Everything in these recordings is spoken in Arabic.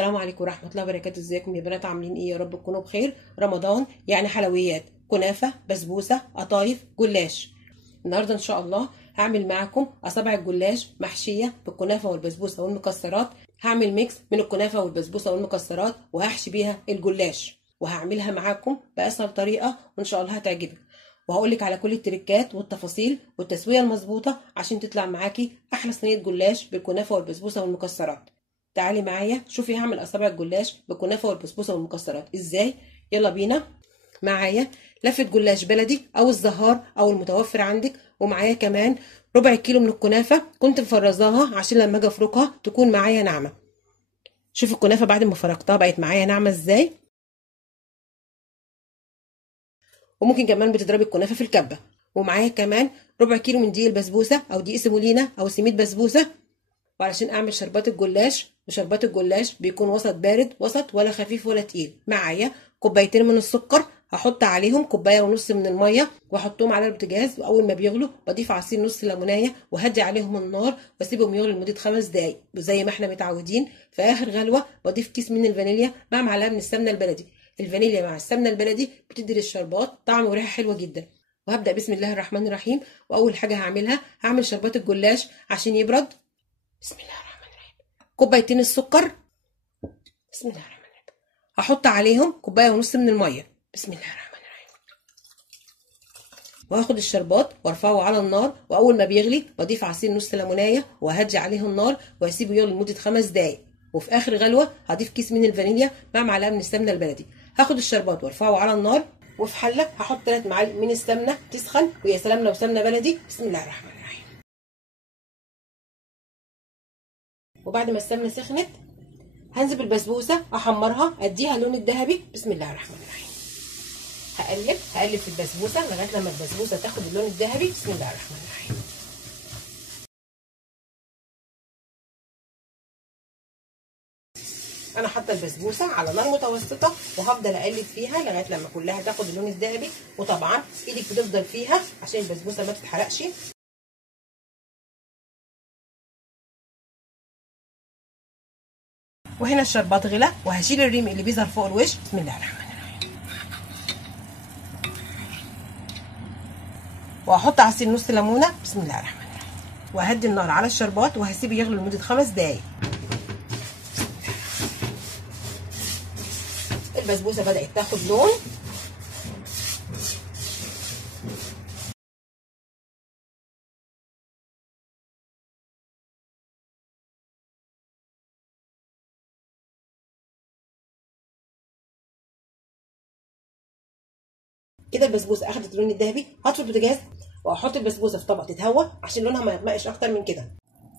السلام عليكم ورحمة الله وبركاته. ازيكم يا بنات؟ عاملين ايه؟ يا رب تكونوا بخير. رمضان يعني حلويات، كنافة، بسبوسة، قطايف، جلاش. النهارده ان شاء الله هعمل معاكم اصابع الجلاش محشية بالكنافة والبسبوسة والمكسرات. هعمل ميكس من الكنافة والبسبوسة والمكسرات وهحشي بيها الجلاش، وهعملها معاكم بأسهل طريقة وان شاء الله هتعجبك. وهقولك على كل التريكات والتفاصيل والتسوية المظبوطة عشان تطلع معاكي احلى صينية جلاش بالكنافة والبسبوسة والمكسرات. تعالي معايا شوفي هعمل اصابع الجلاش بالكنافه والبسبوسه والمكسرات ازاي. يلا بينا. معايا لفه جلاش بلدي او الزهار او المتوفر عندك، ومعايا كمان ربع كيلو من الكنافه كنت مفرزاها عشان لما اجي افركها تكون معايا ناعمه. شوفي الكنافه بعد ما فركتها بقت معايا ناعمه ازاي. وممكن كمان بتضربي الكنافه في الكبه. ومعايا كمان ربع كيلو من دقيق البسبوسه او دقيق سيمولينا او سميد بسبوسه. وعلشان اعمل شربات الجلاش، وشربات الجلاش بيكون وسط بارد وسط، ولا خفيف ولا تقيل. معايا كوبايتين من السكر، هحط عليهم كوبايه ونص من الميه واحطهم على البوتاجاز، واول ما بيغلوا بضيف عصير نص ليمونيه وهدي عليهم النار واسيبهم يغلوا لمده 5 دقايق زي ما احنا متعودين. في اخر غلوه بضيف كيس من الفانيليا مع معلقه من السمنه البلدي. الفانيليا مع السمنه البلدي بتدي للشربات طعم وريحه حلوه جدا. وهبدا بسم الله الرحمن الرحيم. واول حاجه هعمل شربات الجلاش عشان يبرد. بسم الله الرحمن الرحيم. كوبايتين السكر. بسم الله الرحمن الرحيم. هحط عليهم كوبايه ونص من الميه. بسم الله الرحمن الرحيم. وهاخد الشربات وارفعه على النار، واول ما بيغلي بضيف عصير نص ليمونيه وهدي عليه النار واسيبه يغلي لمده 5 دقايق. وفي اخر غلوه هضيف كيس من الفانيليا مع معلقه من السمنه البلدي. هاخد الشربات وارفعه على النار، وفي حله هحط 3 معالق من السمنه تسخن، ويا سلام لو سمنه بلدي. بسم الله الرحمن الرحيم. وبعد ما السمنه سخنت هنزل بالبسبوسه احمرها اديها اللون الذهبي. بسم الله الرحمن الرحيم. هقلب في البسبوسه لغايه لما البسبوسه تاخد اللون الذهبي. بسم الله الرحمن الرحيم. انا حاطه البسبوسه على نار متوسطه وهفضل اقلب فيها لغايه لما كلها تاخد اللون الذهبي. وطبعا ايدك بتفضل فيها عشان البسبوسه ما تتحرقش. وهنا الشربات غلى وهشيل الريم اللي بيظهر فوق الوش. بسم الله الرحمن الرحيم. وهحط عصير نص ليمونه. بسم الله الرحمن الرحيم. وهدي النار على الشربات وهسيبه يغلي لمده 5 دقايق. البسبوسه بدات تاخد لون. كده البسبوسه اخدت اللون الذهبي. هطفي البوتاجاز واحط البسبوسه في طبق تتهوى عشان لونها ما يغمقش اكتر من كده.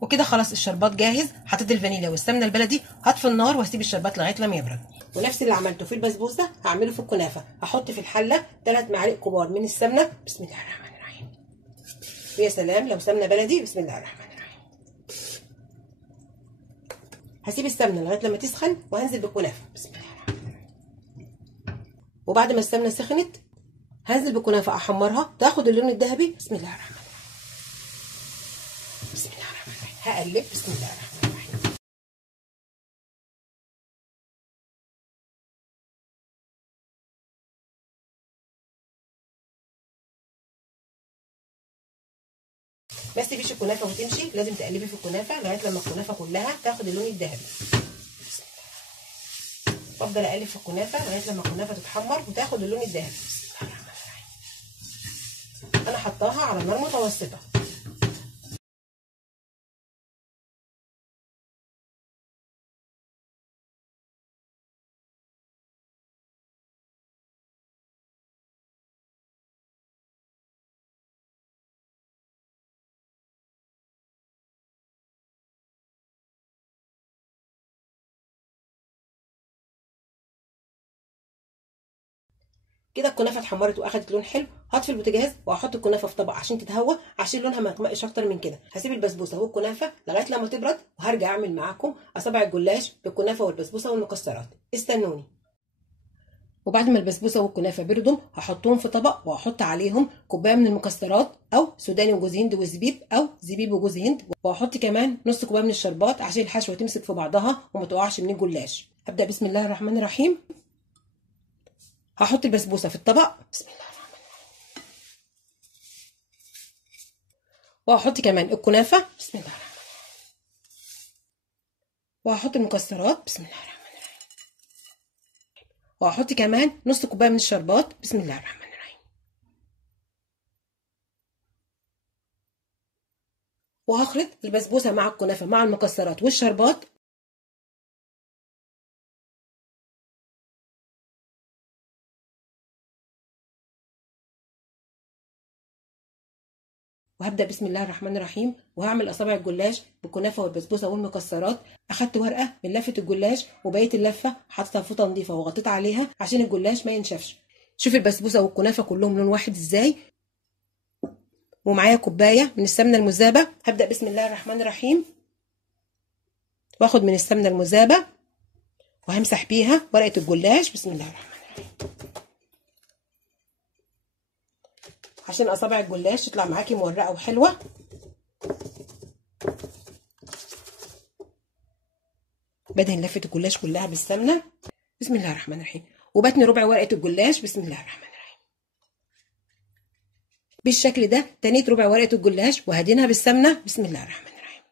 وكده خلاص الشربات جاهز. حطيت الفانيليا والسمنه البلدي. هطفي النار واسيب الشربات لغايه لما يبرد. ونفس اللي عملته في البسبوسه هعمله في الكنافه. هحط في الحله 3 معالق كبار من السمنه. بسم الله الرحمن الرحيم. ويا سلام لو سمنه بلدي. بسم الله الرحمن الرحيم. هسيب السمنه لغايه لما تسخن وهنزل بالكنافه. بسم الله الرحمن الرحيم. وبعد ما السمنه سخنت هنزل بالكنافه احمرها تاخد اللون الذهبي. بسم الله الرحمن الرحيم. بسم الله الرحمن الرحيم. هقلب. بسم الله الرحمن الرحيم. ما تسيبيش الكنافه وتمشي، لازم تقلبي في الكنافه لغايه لما الكنافه كلها تاخد اللون الذهبي. بسم الله. بفضل اقلب في الكنافه لغايه لما الكنافه تتحمر وتاخد اللون الذهبي. بسم الله الرحمن الرحيم. انا حطاها على نار متوسطه. كده الكنافه اتحمرت واخدت لون حلو. هطفي البوتاجاز واحط الكنافه في طبق عشان تتهوى، عشان لونها ما يغمقش اكتر من كده. هسيب البسبوسه والكنافه لغايه لما تبرد وهرجع اعمل معاكم اصابع الجلاش بالكنافه والبسبوسه والمكسرات. استنوني. وبعد ما البسبوسه والكنافه بردوا هحطهم في طبق واحط عليهم كوبايه من المكسرات او سوداني وجوز هند وزبيب او زبيب وجوز هند، واحط كمان نص كوبايه من الشربات عشان الحشوه تمسك في بعضها وما تقعش من الجلاش. هبدأ بسم الله الرحمن الرحيم. هحط البسبوسة في الطبق بسم الله الرحمن الرحيم، وهحط كمان الكنافة بسم الله الرحمن الرحيم، وهحط المكسرات بسم الله الرحمن الرحيم، وهحط كمان نص كوباية من الشربات بسم الله الرحمن الرحيم، وهخلط البسبوسة مع الكنافة مع المكسرات والشربات. وهبدأ بسم الله الرحمن الرحيم وهعمل أصابع الجلاش بالكنافة والبسبوسة والمكسرات. أخدت ورقة من لفة الجلاش وبقية اللفة حطيتها في فوطة نضيفة وغطيت عليها عشان الجلاش ما ينشفش. شوف البسبوسة والكنافة كلهم لون واحد ازاي. ومعايا كوباية من السمنة المذابة. هبدأ بسم الله الرحمن الرحيم واخد من السمنة المذابة وهمسح بيها ورقة الجلاش بسم الله الرحمن الرحيم عشان أصابع الجلاش تطلع معاكي مورقة وحلوة. بدهن لفة الجلاش كلها بالسمنة بسم الله الرحمن الرحيم، وبتني ربع ورقة الجلاش بسم الله الرحمن الرحيم. بالشكل ده تنيت ربع ورقة الجلاش وهدينها بالسمنة بسم الله الرحمن الرحيم.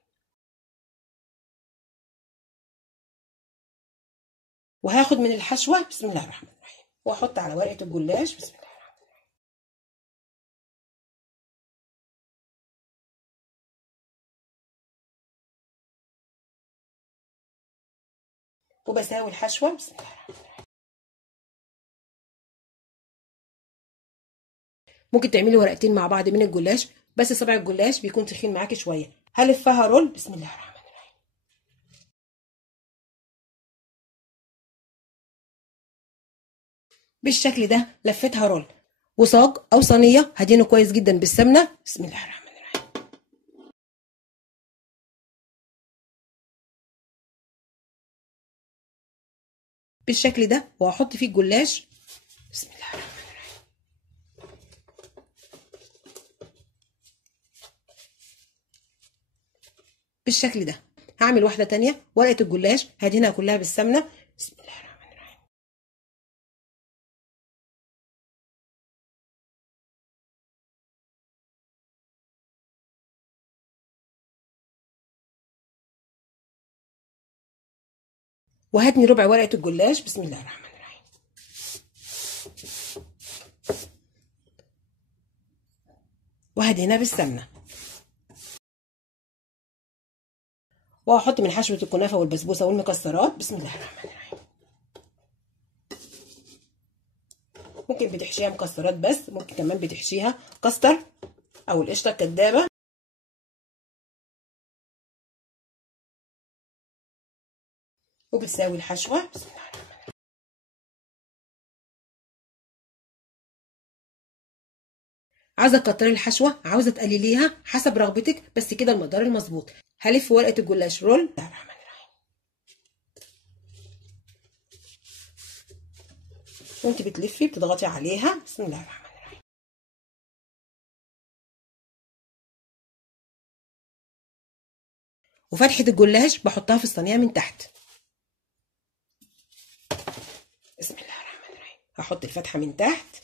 وهاخد من الحشوة بسم الله الرحمن الرحيم واحط على ورقة الجلاش بسم الله الرحمن الرحيم. وبساوي الحشوة بسم الله الرحمن الرحيم. ممكن تعملي ورقتين مع بعض من الجلاش، بس صباع الجلاش بيكون تخين معاكي شوية. هلفها رول بسم الله الرحمن الرحيم. بالشكل ده لفتها رول. وصاج او صينيه هدينه كويس جدا بالسمنه بسم الله الرحمن الرحيم. بالشكل ده وهحط فيه الجلاش بسم الله الرحمن الرحيم. بالشكل ده هعمل واحده تانية ورقه الجلاش هدينها كلها بالسمنه بسم الله الرحمن الرحيم. وهدني ربع ورقه الجلاش بسم الله الرحمن الرحيم. وهدينها بالسمنه. وهحط من حشوه الكنافه والبسبوسه والمكسرات بسم الله الرحمن الرحيم. ممكن بتحشيها مكسرات بس، ممكن كمان بتحشيها كاستر او القشطه الكدابه. وبتساوي الحشوه بسم الله الرحمن الرحيم. عايزه تكتري الحشوه عاوزه تقلليها حسب رغبتك، بس كده المقدار المظبوط. هلف ورقه الجلاش رول بسم الله الرحمن الرحيم. وانت بتلفي بتضغطي عليها بسم الله الرحمن الرحيم. وفتحه الجلاش بحطها في الصينيه من تحت بسم الله الرحمن الرحيم. هحط الفتحه من تحت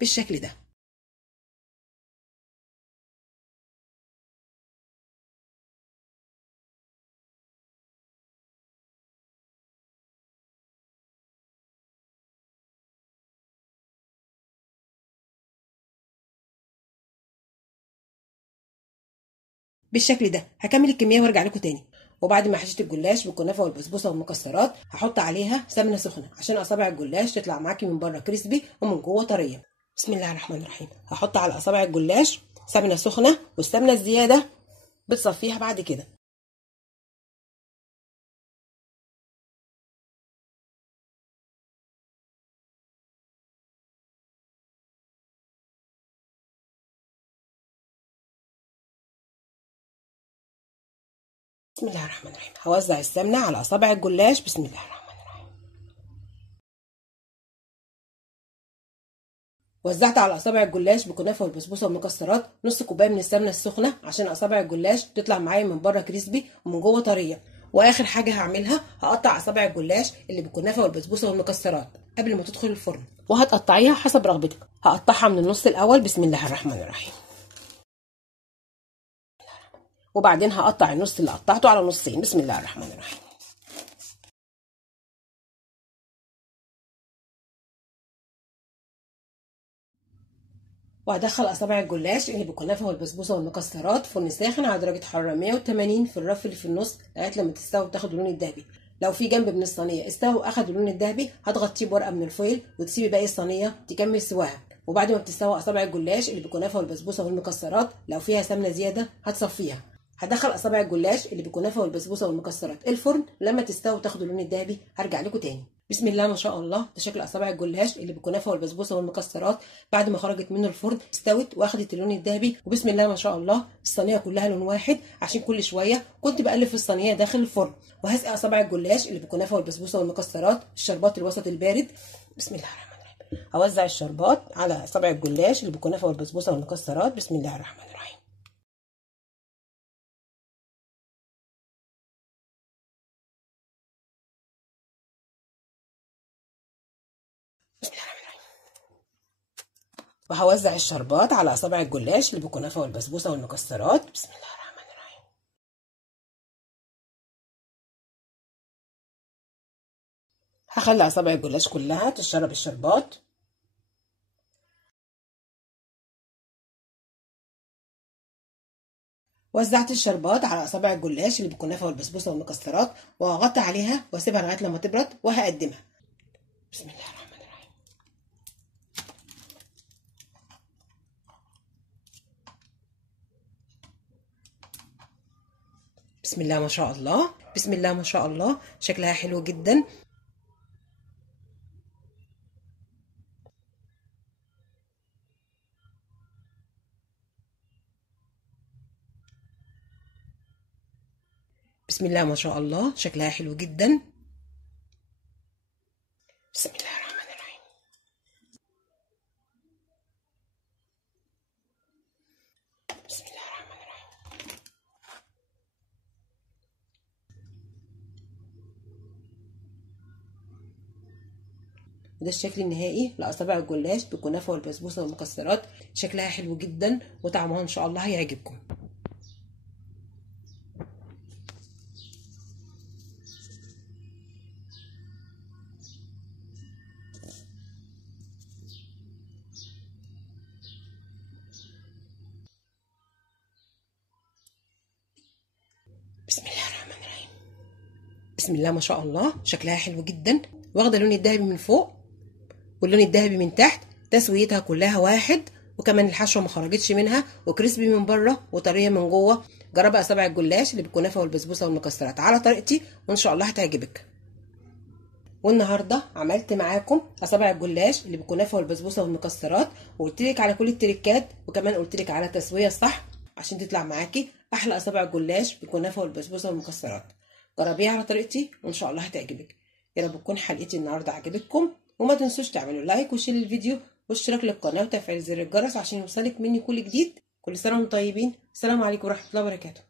بالشكل ده. بالشكل ده هكمل الكميه وارجع لكم تاني. وبعد ما حشيت الجلاش بالكنافه والبسبوسه والمكسرات هحط عليها سمنه سخنه عشان اصابع الجلاش تطلع معاكي من بره كريسبي ومن جوه طريه. بسم الله الرحمن الرحيم. هحط على اصابع الجلاش سمنه سخنه، والسمنه الزياده بتصفيها بعد كده. بسم الله الرحمن الرحيم. هوزع السمنه على اصابع الجلاش بسم الله الرحمن الرحيم. وزعت على اصابع الجلاش بكنافه والبسبوسه والمكسرات نص كوبايه من السمنه السخنه عشان اصابع الجلاش تطلع معايا من بره كريسبي ومن جوه طريه. واخر حاجه هعملها هقطع اصابع الجلاش اللي بالكنافه والبسبوسه والمكسرات قبل ما تدخل الفرن، وهتقطعيها حسب رغبتك. هقطعها من النص الاول بسم الله الرحمن الرحيم، وبعدين هقطع النص اللي قطعته على نصين بسم الله الرحمن الرحيم. وهدخل اصابع الجلاش اللي بالكنافه والبسبوسه والمكسرات فرن ساخن على درجه حراره 180 في الرف اللي في النص لغايه لما تستوي وتاخد اللون الذهبي. لو في جنب من الصينيه استوى واخد اللون الذهبي هتغطيه بورقه من الفويل وتسيبي باقي الصينيه تكمل سواها. وبعد ما بتستوي اصابع الجلاش اللي بالكنافه والبسبوسه والمكسرات لو فيها سمنه زياده هتصفيها. هدخل اصابع الجلاش اللي بالكنافه والبسبوسه والمكسرات الفرن، لما تستوي وتاخد اللون الذهبي هرجع لكم تاني. بسم الله ما شاء الله، ده شكل اصابع الجلاش اللي بالكنافه والبسبوسه والمكسرات بعد ما خرجت من الفرن استوت واخدت اللون الذهبي. وبسم الله ما شاء الله الصينيه كلها لون واحد عشان كل شويه كنت بقلب في الصينيه داخل الفرن. وهسقي اصابع الجلاش اللي بالكنافه والبسبوسه والمكسرات الشربات الوسط البارد بسم الله الرحمن الرحيم. هوزع الشربات على اصابع الجلاش اللي بالكنافه والبسبوسه والمكسرات بسم الله الرحمن الرحيم. بسم الله الرحمن الرحيم. وهوزع الشربات على اصابع الجلاش اللي بالكنافه والبسبوسه والمكسرات بسم الله الرحمن الرحيم. هخلي اصابع الجلاش كلها تشرب الشربات. وزعت الشربات على اصابع الجلاش اللي بالكنافه والبسبوسه والمكسرات وهغطي عليها واسيبها لغايه لما تبرد وهقدمها بسم الله الرحمن الرحيم. بسم الله ما شاء الله، بسم الله ما شاء الله، شكلها حلو جدا. بسم الله ما شاء الله، شكلها حلو جدا. بسم الله الرحمن الرحيم. بسم الله الرحمن الرحيم. ده الشكل النهائي لاصابع الجلاش بالكنافه والبسبوسه والمكسرات، شكلها حلو جدا وطعمها ان شاء الله هيعجبكم. بسم الله الرحمن الرحيم. بسم الله ما شاء الله، شكلها حلو جدا، واخده اللون الذهبي من فوق واللون الذهبي من تحت، تسويتها كلها واحد، وكمان الحشوه ما خرجتش منها وكريسبي من بره وطريه من جوه. جربي اصابع الجلاش اللي بالكنافه والبسبوسه والمكسرات على طريقتي وان شاء الله هتعجبك. والنهارده عملت معاكم اصابع الجلاش اللي بالكنافه والبسبوسه والمكسرات، وقلت لك على كل التريكات وكمان قلت لك على التسويه الصح عشان تطلع معاكي احلى اصابع الجلاش بالكنافه والبسبوسه والمكسرات. جربيها على طريقتي وان شاء الله هتعجبك. يا رب تكون حلقتي النهارده عجبتكم، وما تنسوش تعملوا لايك وشير للفيديو واشتراك للقناه وتفعيل زر الجرس عشان يوصلك مني كل جديد. كل سنه وانتم طيبين، السلام عليكم ورحمه الله وبركاته.